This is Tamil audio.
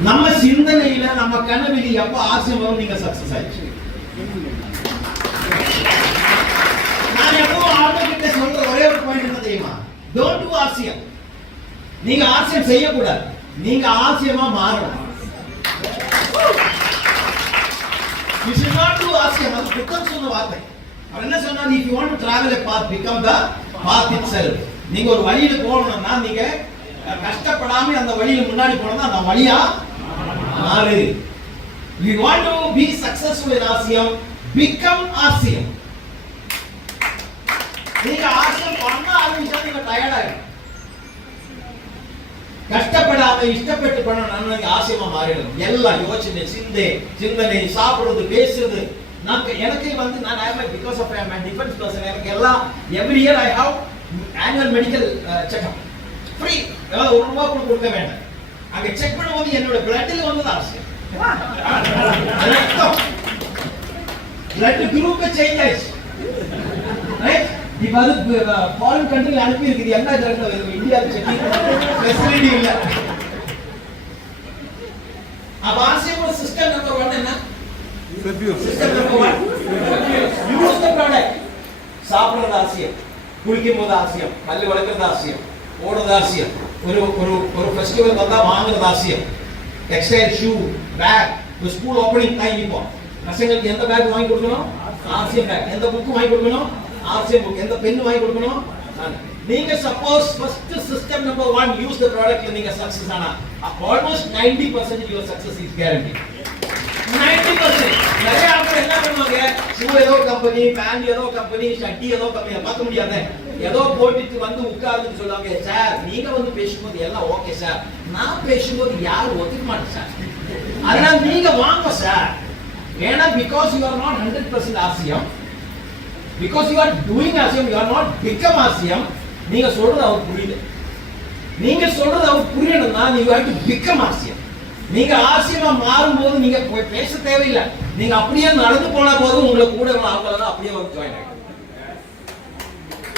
நம்ம சிந்தனையில நம்ம கனவில் எப்ப ஆசையம் வரும் நீங்க சக்சஸ் ஆயிடுச்சு நான் எப்பவும் ஆட்டோகிட்ட சொல்ற ஒரே ஒரு பாயிண்ட் என்ன தெரியுமா? டோன்ட் டு ஆசியம் நீங்க ஆசியம் செய்யக்கூடாது. நீங்க ஆசியமா மாறணும். You should not do ஆசியம் அது புத்தம் சொன்ன வார்த்தை. அவர் என்ன சொன்னார்? If you want to travel a path become the path itself. நீங்க ஒரு வழியில போகணும்னா நீங்க அஹ், கஷ்டப்படாம அந்த வழியில முன்னாடி போனோம்னா அந்த வழியா மாறு we want to be successful in ஆசியம் become ஆசியம் நீங்க ஆசியம் பண்ண ஆரம்பிச்சா நீங்க டயர்ட் ஆகும் கஷ்டப்படாம இஷ்டப்பட்டு பண்ணணும் நீங்க ஆசியமா மாறிடும் எல்லாம் யோசனை சிந்தை சிந்தனை சாப்பிடுறது பேசுறது. நான் எனக்கு வந்து நான் I because of I am defence person எனக்கு எல்லாம் every year I have annual medical checkup free ஒரு ரூபா கூட கொடுக்க வேண்டாம். அங்க செக் பண்ணும்போது என்னோட பிளட்ல வந்தது ஆசியம். பிளட் குரூப் சேஞ்ச் ஆயிடுச்சு. இப்ப அது ஃபாரின் கண்ட்ரில அனுப்பி இருக்குது என்ன ஜனங்க இந்தியாவுக்கு ஃபெசிலிட்டி இல்ல. அப்ப ஆசியமோட சிஸ்டம் நம்பர் ஒன் என்ன? System number one use the product சாப்பிடுறது ஆசியம். குளிக்கும் போது ஆசியம். பல்லு வளர்க்கறது ஆசியம். ஓடுறது ஆசியம். ஒரு ஒரு ஒரு ஃபெஸ்டிவல் வந்தால் வாங்குறது ஆசியம் டெக்ஸ்டைல் ஷூ பேக் ஒரு ஸ்கூல் ஓப்பனிங் டைம் இப்போ பசங்களுக்கு எந்த பேக் வாங்கி கொடுக்கணும் ஆசியம் பேக் எந்த புக்கு வாங்கி கொடுக்கணும் ஆசியம் புக் எந்த பென் வாங்கி கொடுக்கணும் நீங்க suppose first system number one use the ப்ராடக்ட்ல நீங்க சக்சஸ் ஆனா almost ninety percent your success is guarantee ninety percent நிறைய ஆட்கள் என்ன பண்ணுவாங்க ஷூ ஏதோ கம்பெனி பேண்ட் ஏதோ கம்பெனி ஷட்டி ஏதோ கம்பெனி பார்க்க முடியாத ஏதோ போட்டுட்டு வந்து உட்காருன்னு சொல்லுவாங்க சார் நீங்க வந்து பேசும்போது எல்லாம் ஓகே சார். நான் பேசும்போது யாரும் ஒத்துக்க மாட்டேன் சார். அதனால நீங்க வாங்க சார். ஏன்னா because you are not hundred percent ஆசியம் because you are doing ஆசியம் யூ ஆர் நாட் பிகம் ஆசியம் நீங்க சொல்றது அவர் புரியல நீங்க சொல்றது அவர் புரியணும்னா நீங்க ஹேவ் டு பிகம் ஆசியம் நீங்க ஆசியமா மாறும்போது நீங்க போய் பேச தேவையில்லை. நீங்க அப்படியே நடந்து போன போதும் உங்களுக்கு கூட அவங்க அப்படியே வந்து ஜாயின் ஆகிடும்